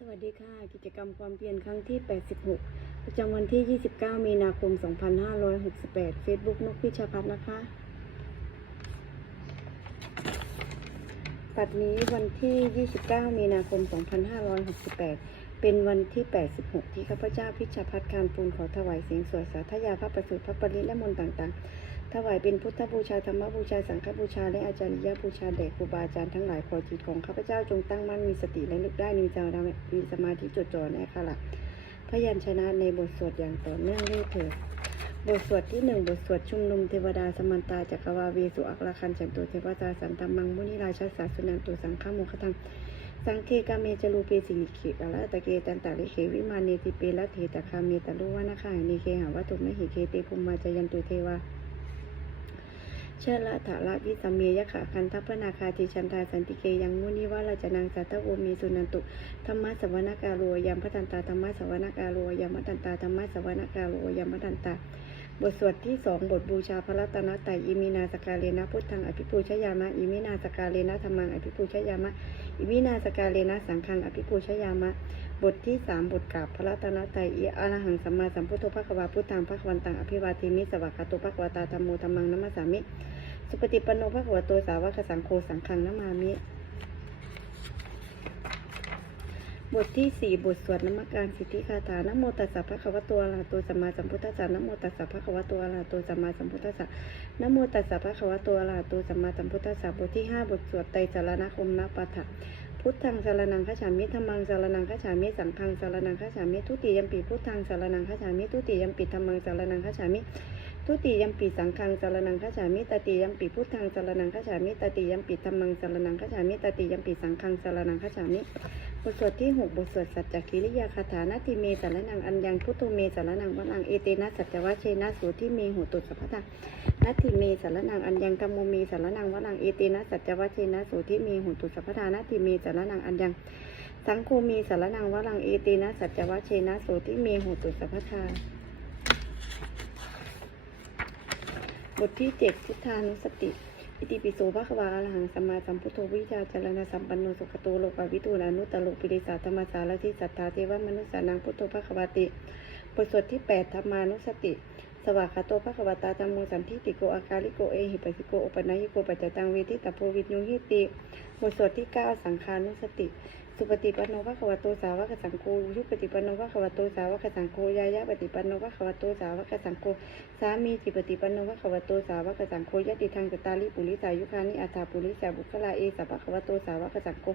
สวัสดีค่ะ กิจกรรมความเพียรครั้งที่ 86 ประจำวันที่ 29 มีนาคม 2568 Facebook นกพิชาพัฒน์นะคะ ปัดนี้วันที่ 29 มีนาคม 2568 เป็นวันที่ 86 ที่ข้าพเจ้าพิชาพัฒน์การปูนขอถวายเสียงสวดสาธยาพระประสูติพระปริและมนต์ต่างๆ ถวายเป็นพุทธบูชาธรรมบูชาสังฆบูชาและอาจาริยบูชาแด่ครูบาอาจารย์ทั้งหลายขอจิตของข้าพเจ้าจงตั้งมั่นมีสติและนึกได้มีจารมีสมาธิจดจ่อในอักขระพยัญชนะในบทสวดอย่างต่อเนื่องด้วยเถิดบทสวดที่หนึ่งบทสวดชุมนุมเทวดาสมันตาจักรวาเวสุอักราคันฉันตุเทวตาสันตมังมุนิราชาสาสุนันตุสังฆโมคทังสังเคกาเมจรูเปสิริขิกาละตะเกตันตะลิเขวิมานีติเปละเทตะคาเมตะลุวานะขานิเคหาวัตุมหิเคเตภุมมาจยันตุเทวา เชละถะละวิสัมเมยะขะคันทัพนาคาติชันทาสันติเกยังมุนิวาราจนังสัตตะโวมีสุนันตุธรรมะสวนกาโรยามพระตันตาธรรมะสวนกาโรยามพัตันตาธรรมะสวนกาโรยามพัตันตา บทสวดที่สองบทบูชาพระรัตนตรัยอิมินาสกาเลนะพุทธังอภิปูชยามะอิมินาสกาเลนะธรรมังอภิปูชยามะอิมินาสกาเลนะสังฆังอภิปูชยามะ บทที่สามบทกราบพระรัตนตรัยอิอรหังสัมมาสัมพุทโธภควาพุทธังภควันตังอภิวาทิมิสวากขาโตภควตาธรรมโมธรรมังนัมสสามิ สุปฏิปันโนภควโตสาวกสังโฆสังฆังนามามิ บทที่สี่บทสวดนมัการสิทธิคาถานโมตัสสะภะควะโตอะระหะโตสัมมาสัมพุทธัสสะนโมตัสสะภะควะโตอะระหะโตสัมมาสัมพุทธัสสะนโมตัสสะภะควะโตอะระหะโตสัมมาสัมพุทธัสสะบทที่ห้าบทสวดไตรสารณคมนปัฏฐะ พุทธังสารนังคฉามิธรรมังสารนังคฉามิสังฆังสารนังคฉามิทุติยมปีพุทธังสารนังคฉามิทุติยมปีธรรมังสารนังคฉามิ ทุติยมปีสังฆังสารนังคฉามิตติยมปีพุทธังสารนังคฉามิตติยมปีธรรมังสารนังคฉามิตติยมปีสังฆังสารนังคฉามิบทสวดที่หกบทสวดสัจจกิริยาคาถานาติเมสารนังอัญญังพุทโธเมสารนังวรังเอเตนะสัจจวัชเชนะสูที่เมหุตุสัพพทังนาติเมสารนังอัญญังธรรมโมเมสารนังวรังเอเตนะสัจจวัชเชนะสูที่เมหุตุสัพพทานาติเมสารนังอัญญังสังโฆเมสารนังวรังเอเตนะสัจจวัชเชนะสูที่เมหุตุสัพพทา บทที่เจ็ดพุทธานุสติอิติปิโสภะควาอะรหังสัมมาสัมพุทโธวิชาจารณสัมปันโนสุขโตโลกาวิทูลานุตตโลปิริสาธรรมสารทิสัทธาเทวมนุสสานังพุทโธภะควาติ บทสวดที่แปดธรรมานุสติ วากาโตภะคะวตาธรรมโมสันทิติโกอาคาลิโกเอหิปัสสิโกอุปนัยโกปัจจตังเวทิตาโพวิญญูหิติบทสวดที่เก้าสังขานุสติ สุปฏิปันโนภะคะวะโตสาวกสังโฆยุปฏิปันโนภะคะวะโตสาวกสังโฆยายะปฏิปันโนภะคะวะโตสาวกสังโฆสามีจิปฏิปันโนภะคะวะโตสาวกสังโฆยติทางจตาลิปุริสายุคานิอัตถาปุริสาบุคลาเอสะภะคะวะโตสาวกสังโฆ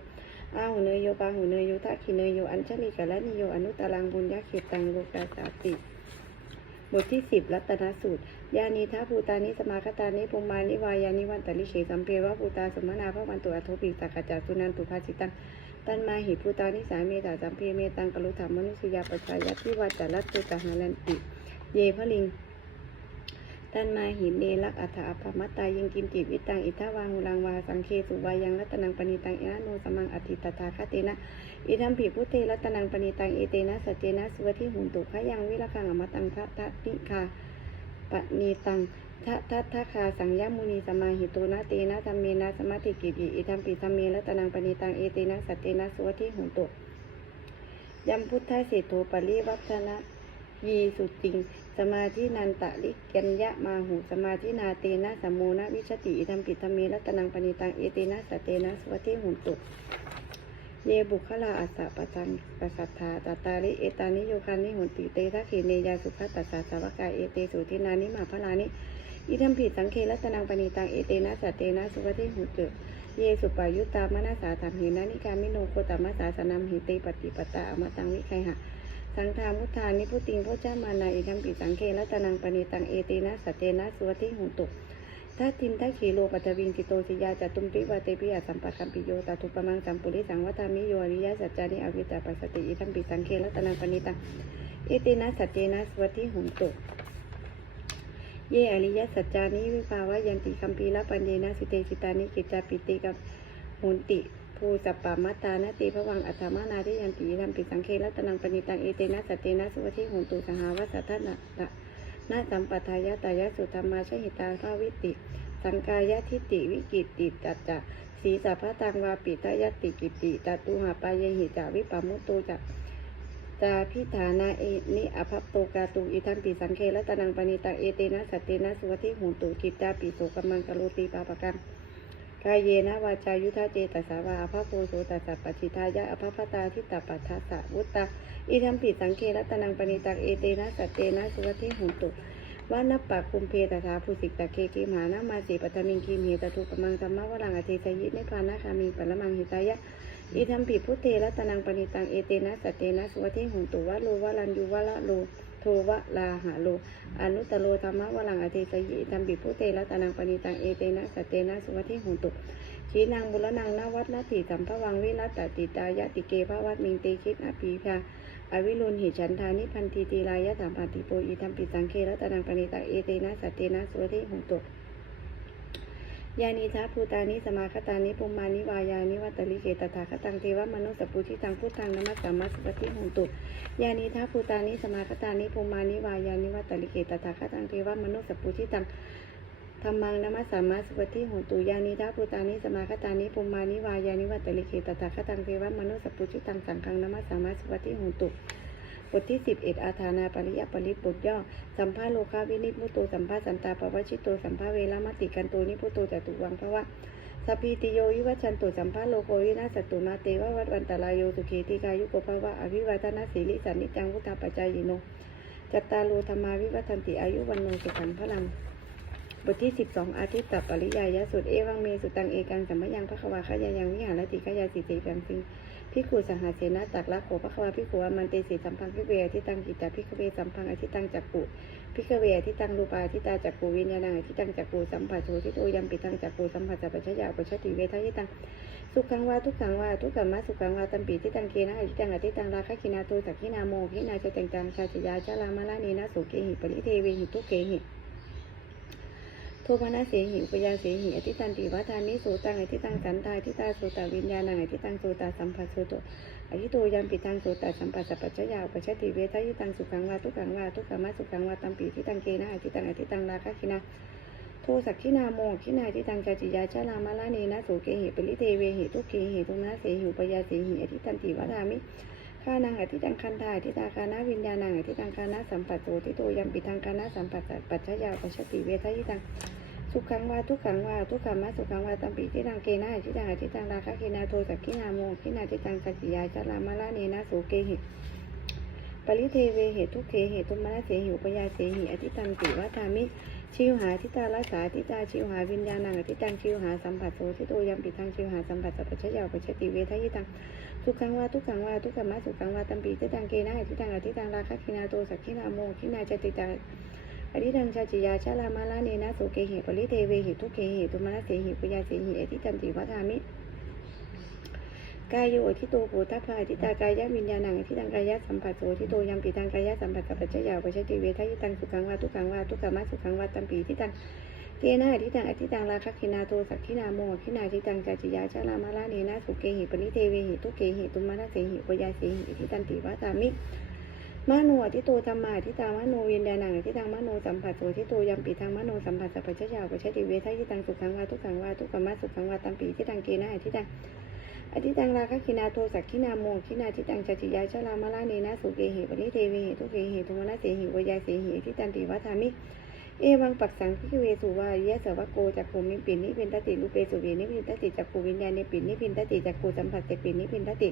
อาหุเนยโยปาหุเนยโยทะคิเนยโยอัญชลิกะละนิโยอนุตตรังบุญญาเขตังโลกาสาติ บทที่สิบรัตนสูตร ยานีทาภูตานิสมาคตานิปุมานิวายานิวันตลิเฉสัมเพวะภูตาสมนาพระวันตุอโทปิสักจัสุนันตุภาสิตังตันมาหิภูตานิสาเมตาสัมเพเมตังกลุธรรมมนุษยาปัจจายะทิวัจจรัตตุตหารันติ เยพลิง ตันมาหิเมลักอัฏฐอภมัตตายังกิมจิวิตังอิทาวาหุลังวาสังเคสุวายังรัตนังปณิตังเอนะโนสมังอธิตถาคตินะอิทัมปิพุเตรัตนังปณิตังเอเตนะสัจเจนะสุวทิหุนตุขยังวิรคังอมตังทะทะนิคาปณีตังทะทะทะคาสังยมุนีสมาหิโตนะเตนะธรรมเมนะสมาธิกิริอิทัมปิธรรมเมรัตนังปณิตังเอเตนะสัจเจนะสุวทิหุนตุยัมพุทธเสโทปริวัฒนะ ยีสุติง สมาธินันตะลิกัญญะมาหู สมาธินาเตนะสัมโมนะวิชติอิทัมปิธรรมเมรัตนังปณิตัง เอเตนะสเตนะสวัติหุนตุเยบุคลาอัสสะปะทังปัสสัทธาตตาลิเอตานิโยคานิหุนติเตทัคขีเนยาสุขตัสสะสาวกายเอเตสุทินานิมาพลานิอิทัมปิสังเครัตนังปณิตังเอเตนะสตเตนะสวัติหุนตุเยสุปายุตตามนาสาธรรมเหนานิกามิโนโคตมัสาสนัมหิเตปฏิปตาอมตังวิไคหะ สังฆามุทานิพุติงพระเจ้ามานาอิทัมปิสังเครัตนังปณิตังเอเตนะสตเตนะสุวติหุนตุทัตทินทัขีโลปัทวินจิโตสิยาจตุมปิวาเตปิยสัมปะคัมปิโยตาทุปมังสัมปุริสังวัฏามิโยอริยสัจจานิอวิตาปัสสติอิทัมปิสังเครัตนังปณิตังเอเตนะสตเตนะสุวติหุนตุเยอริยสัจจานิวิภาวะยันติคัมปีละปัญเยนะสิเตสิตานิกิจจาปิติกับหุนติ ภูสัปปะมัตตานาติพระวังอัฏฐามานาทิยันติธรรมปิสังเครัตนังปณิตังเอเตนะสตเตนะสุวทิหุนตุสหาวัสสัทธนะนะนาสัมปทายะตายะสุธรรมาชหิตาภาวิติ สังกายะทิฏฐิวิกิตติตัจจะสีสัพพะตังวาปิตายตติกิติตตุหาปายหิจาวิปามุตโตจะจาพิธานาเอนิอภัปโตกาตุอิทัมปิสังเคละตนังปณิตังเอเตนะสัตเตนะสุวัติหุตุกิตาปิโสกัมมังกโลติปาปะกัง กายเยนะวาจายุทธเจตสาวาอภพโพโสตัสสะปชิทายะอภพตาทิตตปัฏฐสะวุตตาอิทัมปิสังเคละตนังปณิตังเอเตนะสัตเตนะสุวัติหุตุว่านับปากคุมเพตถาภูสิกตะเคกิมหานามาสีปัตมิงกิมเหตตุกมังธรรมวรังอเทสยินิพพานาคามิงปรมังหิตายะอิทัมปิพุทเทรัตนังปณิตังเอเตนะสตเตนะสุวัติหุตุวะโลวะลันยุวะละโล โทวะลาหาโลอนุตโลธรรมะวลังอเทสยิอิทัมบิพุทเทรัตนังปณิตังเอเตนะสตเตนะสุวัติหุตุขีนางบุรนังนวัตนาติสัมภวังวิรัตติตายะติเกภวัตมิงเตคิดอภีพาอวิรุณหิฉันทานิพันธีตีลายะสามปันติโปอีธรรมปิสังเคละตานังปณิตังเอเตนะสัตเตนะสุวัติหงตุ ยานิทาภูตานิสมาคตานิปุมานิวายานิวัตตลิเกตถาคตังเทวมนุสสปุชิตังพุทธังนมัสสามัสสติหงตุยานิทาภูตานิสมาคตานิปุมานิวายานิวัตตลิเกตถาคตังเทวมนุสสปุชิตังธรรมังนมัสสามัสสติหงตุยานิทาภูตานิสมาคตานิปุมานิวายานิวัตตลิเกตถาคตังเทวมนุสสปุชิตังสังฆังนมัสสามัสสติหงตุ บทที่สิบเอ็ดอาธานาปริยปริบทย่อ สัมภาโลคาวินิพุตโตสัมภาสันตาปวชิตโตสัมภาเวรมติกันโตนิพุโตจตุวังเพราะว่าสพีติโยวิวัชันตุสัมภาโลโกวินาสตุมาเตวะวัดวันตรายโยสุขีติกายุโกภาวะอภิวัตนาสีลิสันนิจังวุฒาปัจจายโนจัตตาโลธรรมาวิวัฒนติอายุวันโนสุขันพลังบทที่สิบสองอาทิตตปริยายสุดเอวังเมสุตังเอกังสัมมยังพระควาขยายังวิหารติขยาสิติปังสิง พิกุสหาเสนาตักละโขพระควาพิกุวามันเตสีสัมพังพิเวอทิตังกิตตาพิกเวสัมพังอทิตังจักกุพิกเวอทิตังรูปาอทิตาจักกุวิญญาณังอทิตังจักกุสัมผัสโสทิโตยัมปิตังจักกุสัมผัสสัพพชยาปัชติเวทายตังสุขังวาทุกขังวาทุกขมะสุขังวาตัมปีทิตังเกนะอทิตังอทิตังราคะกินาโตสักขินาโมขินาจตังจังชาจยาชาลามาลานีนาสุเกหิปริเทเวหิทุเกหิ โทมนาเสหิอุปยาเสหิอธิตันติวัฏานิโสตังอธิตังสันตาอธิตาโสตวิญญาณังอธิตังโสตสัมผัสโสโตอธิโตยัมปิตังโสตสัมปัสสะปัจยาอุปชติเวทายตังสุขังวาทุกขังวาทุกขมะสุขังวาตัมปีทิตังเกนะอธิตังอธิตังราคะคินาโทสักขินาโมขินาทิตังจาจิยาชาลามาลาเนนะโสเกหิปริเทเวหิทุกเกหิทุนาเสหิปยาเสหิอธิตันติวัฏามิ ข้านังอธิตังคันธาอธิตาคานาวิญญาณังอธิตังคานาสัมปัสโสทิโตยัมปิทังคานาสัมปัสสะปัจจยาอุปชติเวทายตังสุขังวาทุกขังวาทุกขมะสุขังวาตัมปีที่ตังเกนะทิตังอทิตังราคะกินาโทสักขินาโมขินาทิตังสัจจิยาจารามาลาเนนะโสเกหิปริเทเวเหตุทุกเขเหตุตุมนะเสหิอุปยาเสหิอธิตังติวัฏามิชิวหาทิตาลาสาทิตาชิวหาวิญญาณังอธิตังชิวหาสัมผัสโสทิโตยัมปิทังชิวหาสัมผัสสัพพชยาปชติเวทายตัง สุกขังวาทุกขังวาทุกขมะสุขังวาตัมปีทิตังเกนะอธิตังอธิตังราคะกินาโตสักขินาโมขินาจติตังอธิตังชาจิยาชาลามาลาเนนะโสเกหิปริเทเวหิทุกเกหิตุมนะเสหิปุยาเสหิอธิตันติวัฏามิกายโยอธิโตโภทัพพาอธิตากายะวิญญาณังอธิตังกายะสัมผัสโสอธิโตยัมปิตังกายะสัมผัสสัพพชยาปชติเวทายตังสุขังวาทุกขังวาทุกขมะสุขังวาตัมปีทิตัง เกนะอธิตังอธิตังราคะคินาโทสักขินาโมขินาอธิตังชาจิยาชาลามาลาเนนะโสเกหิปริเทเวหิทุเกหิตุมนะเสหิปยาเสหิอธิตันติวัฏามิมโนอธิโตธรรมาอธิตามโนเวิญญาณังอธิตังมโนสัมผัสโสทิโตยัมปีทังมโนสัมผัสสัพพชยาปชติเวทายตังสุขังวาทุกขังวาทุกขมะสุขังวาตัมปีทิตังเกนะอธิตังอธิตังราคะคินาโทสักขินาโมขินาทิตังจติยาชลามาลาเนนะสุเกหิปนิเทวิหิทุเกหิทุมนะเสหิวยาเสหิอธิตันติวัฏามิ เอวังปักสังพิกเวสุวายะสวะโกจักภูมิปินนิพินทติลูเปสุเวนิพินทติจักภูวิญญาณิปินนิพินทติจักภูสัมผัสเตปินนิพินทติ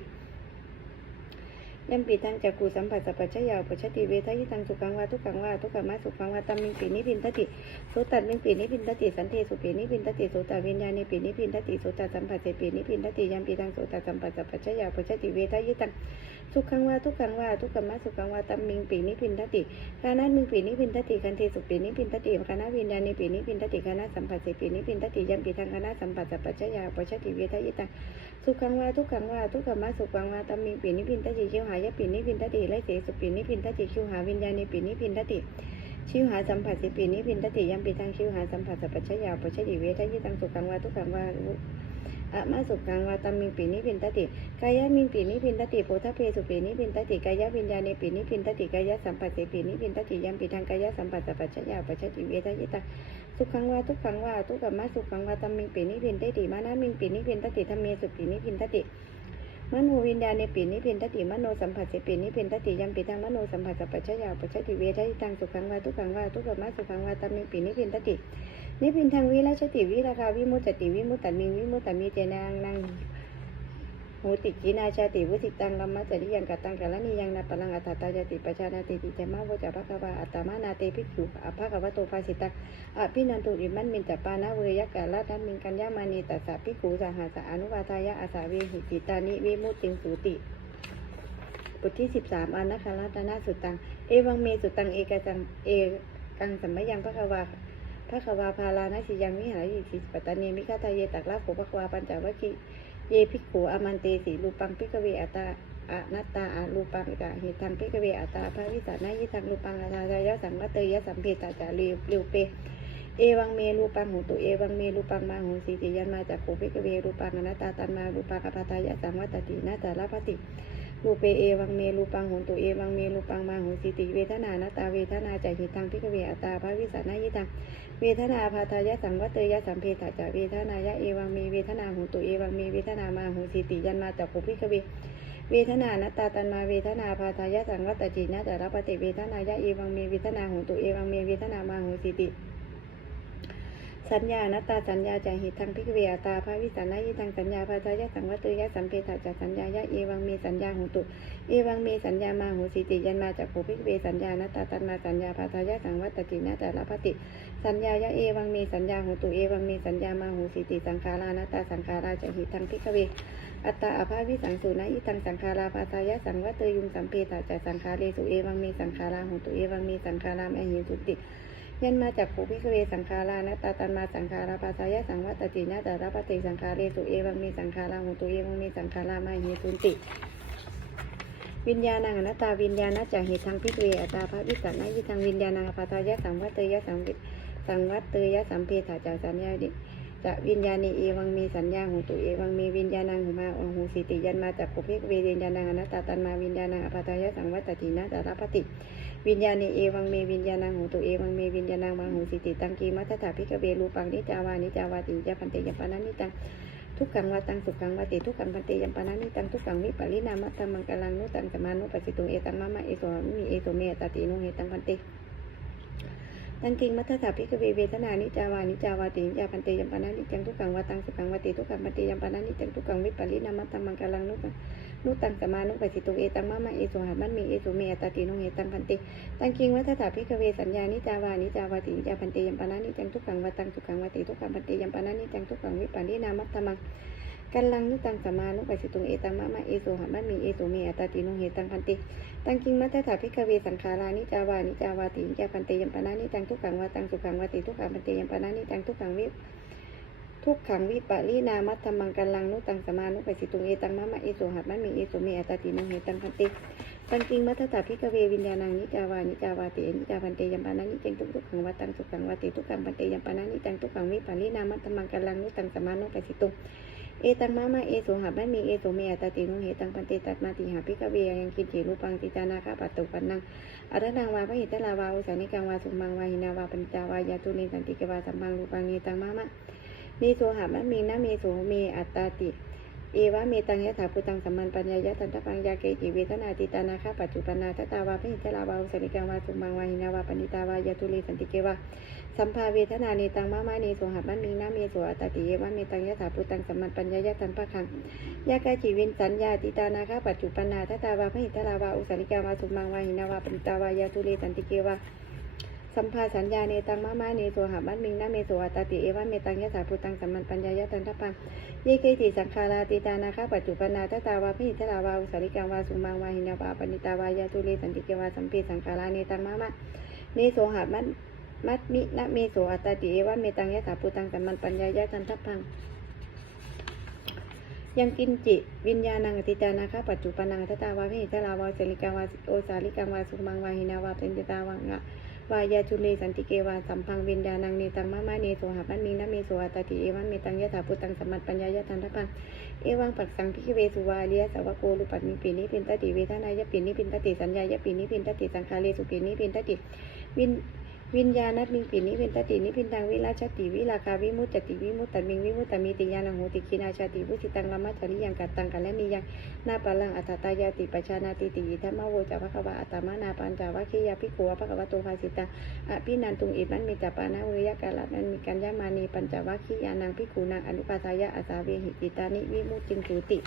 ยัมปีทังจักกูสัมผัสสัพพชยาปชติเวทายังสุขังวาทุกขังวาทุกขมะสุขังวาตัมมิงปีนิพินทติโสตัดมิงปีนิพินทติสันเทสุปีนิพินทติโสตวิญญาณิปีนิพินทติโสตสัมผัสเสปีนิพินทติยัมปีทังโสตสัมผัสสัพพชยาปชติเวทายัง สุขังวาทุกขังวาทุกขมะสุขังวาตัมมิงปีนิพินทติคานามิงปีนิพินทติกันเทสุปีนิพินทติคานาวิญญาณิปีนิพินทติคานาสัมผัสปีนิพินทติยัมปีทังคานาสัมผัสสัพพชยาปัชติเวทายตังสุขังวาทุกขังวาทุกขมะสุขังวาตัมมิงปีนิพินทติชิวหายปีนิพินทติและเสสุปีนิพินทติชิวหาวิญญาณิปีนิพินทติชิวหาสัมผัสสิปีนิพินทติยัมปีทังชิวหาสัมผัสสัพพชยาปชติเวทยิตังสุขังวาทุกขังวา อะมาสุขังวาตัมมิงปีนิพินทติกายะมิงปีนิพินทติโพธเพสุปีนิพินทติกายะวิญญาณปีนิพินทติกายะสัมผัสสิปีนิพินทติยัมปีทังกายะสัมผัสสัพพชยาปชติเวทยิตัสสุขังวาทุกขังวาทุกขมะสุขังวาตัมมิงปีนิพินได้ติมานะมิงปีนิพินตติธรรมเมสุปีนิพินตติมโนวิญญาณในปีนิพินตติมโนสัมผัสเปีนิพินตติยัมปิทังมโนสัมผัสสัพพชยาปัจจติเวทัยตังสุขังวาทุกขังวาทุกขมะสุขังวาตัมมิงปีนิพินตติ นิพินทางวิราชติวิราคาวิมุตติวิมุตตันมิงวิมุตตันมีเจนางนางโหติกินาชาติวุติตังกัมมัจจริยังกตังกะลนิยังนาปลังอัตตายติปชานาติติเจมาวจะภะคะวาอัตตมานาเตภิกขุอภะคะวะโตภาสิตังอภินันตุอิมันมินจปานะเวยกะละทัมมิงกัญญามานีตัสสะภิกขุสหสะอนุวาทายะอาสาเวหิติตานิวิมุตติงสูติบทที่สิบสามอนาคารัตนาสุตัง เอวังเมสุตังเอกจังเอกังสัมมยังพระควา พระควาพาลานาสิยังวิหารยิสิปัตตานีมิฆาทายเยตักลาโขพระควาปัญจวัคคีเยภิกขุอมันเตสีรูปังพิกเวอัตตาอะนัตตาอะรูปังกะหิทังพิกเวอัตตาพระวิสานายิทังรูปังอาทายะสังวัตเตยะสัมเพตาจารีริวเป เอวังเมรูปังหูตุเอวังเมรูปังมาหูสีติยันมาจากโขพิกเวรูปังอนัตตาตันมารูปังอภัตายะสังวัตตินาจาราภติ รูเปเอวังเมรูปังโหนตุเอวังเมรูปังมาโหสิติเวทนานาตาเวทนาจาหิตังพิกเวอตตาภาวิสานายิตังเวทนาพาทายะสังวัตเตยะสัมเพตจาเวทนายะเอวังเมเวทนาโหนตุเอวังเมเวทนามาโหสิติยันมาจากโคพิกเวเวทนานาตาตันมาเวทนาพาทายะสังวัตจีนาจารปฏิเวทนายะเอวังเมเวทนาโหนตุเอวังเมเวทนามาโหสิติ สัญญานัตตาสัญญาจาหิทังพิกเวอัตตาภาวิสานายิทังสัญญาภาทายะสังวัตเตยะสัมเพตาจาสัญญายะเอวังเมสัญญาหนตุเอวังเมสัญญามาหูสิติยันมาจากภูพิกเวสัญญานาตาตันมาสัญญาปาทายะสังวัตตินาแต่ละพติ สัญญายะเอวังเมสัญญาหูตุเอวังเมสัญญามาหูสิติสังขารานตาสังขาราจะหิทังพิกเวอัตตาอภาวิสังสุนะอิตังสังขาราปาทายะสังวัตยุงสัมเพตาจะสังขาเรสุเอวังเมสังขาราหูตุเอวังเมสังขารามอหิสุติ ยันมาจากภูพิกเวสังขารานาตาตันมาสังขาราปาทายะสังวัตตินาแต่ละพติสังขาเรสุเอวังเมสังขาราหูตุเอวังเมสังขารามอหิสุติ วิญญาณังอนัตตาวิญญาณจากเหตุทางพิกเวอัตาภวิสันนายิทางวิญญาณังอภัตายะสังวัตเตยะสังวิสังวัตเตยะสัมเพถาจากสัญญาดิจะวิญญาณีเอวังมีสัญญาหูตุเอวังมีวิญญาณังหูมาองหูสิติยันมาจากภูพิกเววิญญาณังอนัตตาตันมาวิญญาณังอภัตายะสังวัตตินะจารปติ วิญญาณีเอวังเมวิญญาณังหูตุเอวังเมวิญญาณังมาหูสิติตังกีมัตถาพิกเวรูปังนิจาวานิจาวาติจาพันเตยปานานิตังทุกขังวาตังสุขังวาติทุกขังพันเตยปานานิตังทุกขังวิปริณามัตตังมังกลังนุตังสมานุปัสสิตุงเอตังมะมะเอโสมิมีเอโสเมตตินุเหตังพันเตตังกิงมัทธถาพิกเวเวทนานิจาวานิจาวาตินิจาพันเตยปานานิจังทุกขังวาตังสุขังวาติทุกขังพันเตยปานานิจังทุกขังวิปริณามัตตังมังกลังนุตัง นุตังสมานุปสสิตุงเอตังมะมะเอโสหัมันมีเอโสเมตตินุเหตังพันเตตังกิงวัฏถาพิกเวสัญญานิจาวานิจาวาตินิจาพันเตยัมปานานิจังทุกขังวาตังสุขังวาติทุกขังพันเตยัมปานานิจังทุกขังวิปาริณามัตตมังกันลังนุตังสมานุปสสิตุงเอตังมะมะเอโสหัมันมีเอโสเมอัตตินุเหตังพันเตตังกิงมัฏถาพิกเวสังขารานิจาวานิจาวาตินิจาพันเตยัมปานานิจังทุกขังวาตังสุขังวาติทุกขังพันเตยัมปานานิจังทุกขังวิ ทุกขังวิปาริณามัตตมังกันลังนุตังสมานุปสสิตุงเอตังมะมะเอโสหัมันมีเอโสเมอัตตินุเหตังพันเตตังกิงมัทธาพิกเววิญญาณังนิจาวานิจาวาตินิจาพันเตยัมปานานิจังทุกทุกขังวัตังสุขังวัติทุกขังพันเตยัมปานานิจังทุกขังวิปารินามัตตมังกัลลังนุตังสมานุปสสิตุเอตังมะมะเอโสหะบันมีเอโสเมอัตตินุเหตังพันเตตัตมาติหาพิกเวยังกินจิรูปังติจานาคาปัตตุปันนังอัตถังวาพระหิตลาวาอุสานิกังวาสุมังวาหินาวาปัญจาวายาตุนิสันติกวาสัมมังรูปังนีตังมะมะ นีโสหะบันมีนะเมโสเมอัตตาติ เอวะเมตังยะถาพุตังสัมมันปัญญายะตันตปังยาเกจิเวทนาติตานาคาปัจจุปนาทตาวาพิหิตลาวาอุสนิกังวาสุมังวาหินาวาปณิตาวายาตุลีสันติเกวะสัมภาเวทนาเนตังมะมาเนโสหับันมิงนาเมโสอัตติเยวะเมตังยะถาพุตังสัมมันปัญญายะตันปะคังยากาจิวินสัญญาติตานาคาปัจจุปนาทตาวาพิหิตลาวาอุสนิกังวาสุมังวาหินาวาปณิตาวายาตุลีสันติเกวะ สัมภาสัญญาเนตังมะมาเนโสหะบันมิงนาเมโสอัตติเอวะเมตังยะสาพุตังสัมมันปัญญายะตันทปังเยเกติสังคาราติตานาคาปัจจุปนาทตาวาพิทลาวาอุสาริกังวาสุมังวาหินาวาปณิตาวายาตุเลสันติเกวาสัมปีสังคาราเนตังมะมะเนโสหะมันมัตมินะเมโสอัตติเอวะเมตังยะสาพุตังสัมมันปัญญายะตันทปังยังกินจิวิญญาณังอติจานาคาปัจจุปนังทตาวาพิทลาวาเสลิกังวาโอสาลิกังวาสุมังวาหินาวาเป็นติตาวังะ วายาจุเลสันติเกวาสัมพังวิญญาณังเนตังมะมะเนโสหะปันมิงนะเมโสอัตติเอวังเมตังยะถาปุตังสมัตปัญญายะทันทพังเอวังปักสังพิกเวสุวาเลียสาวโกลุปัตมิปินิพินตติเวทนายะปินิพินตติสัญญายะปินิพินตติสังคาเลสุปินิพินตติวิน วิญญาณัตมิงปินิเวนตตินิพินตังวิราชติวิราคาวิมุตจติวิมุตตมิงวิมุตตมีติยานังโหติคินาชาติวุสิตังละมัจจริยังกัตตังกัลและนิยังนาปะลังอัตตายาติปชานาติติยิธรรมโวจาภควาอัตมานาปัญจวัคคียาภิกขุวะภควโตภาสิตังอภินันตุงอิมันมิตาปานาเวยกาลัมันมีกัญญามานีปัญจวัคคียานังภิกขุนางอนุปัสสายะอาสาเวหิติตานิวิมุตติงสุติ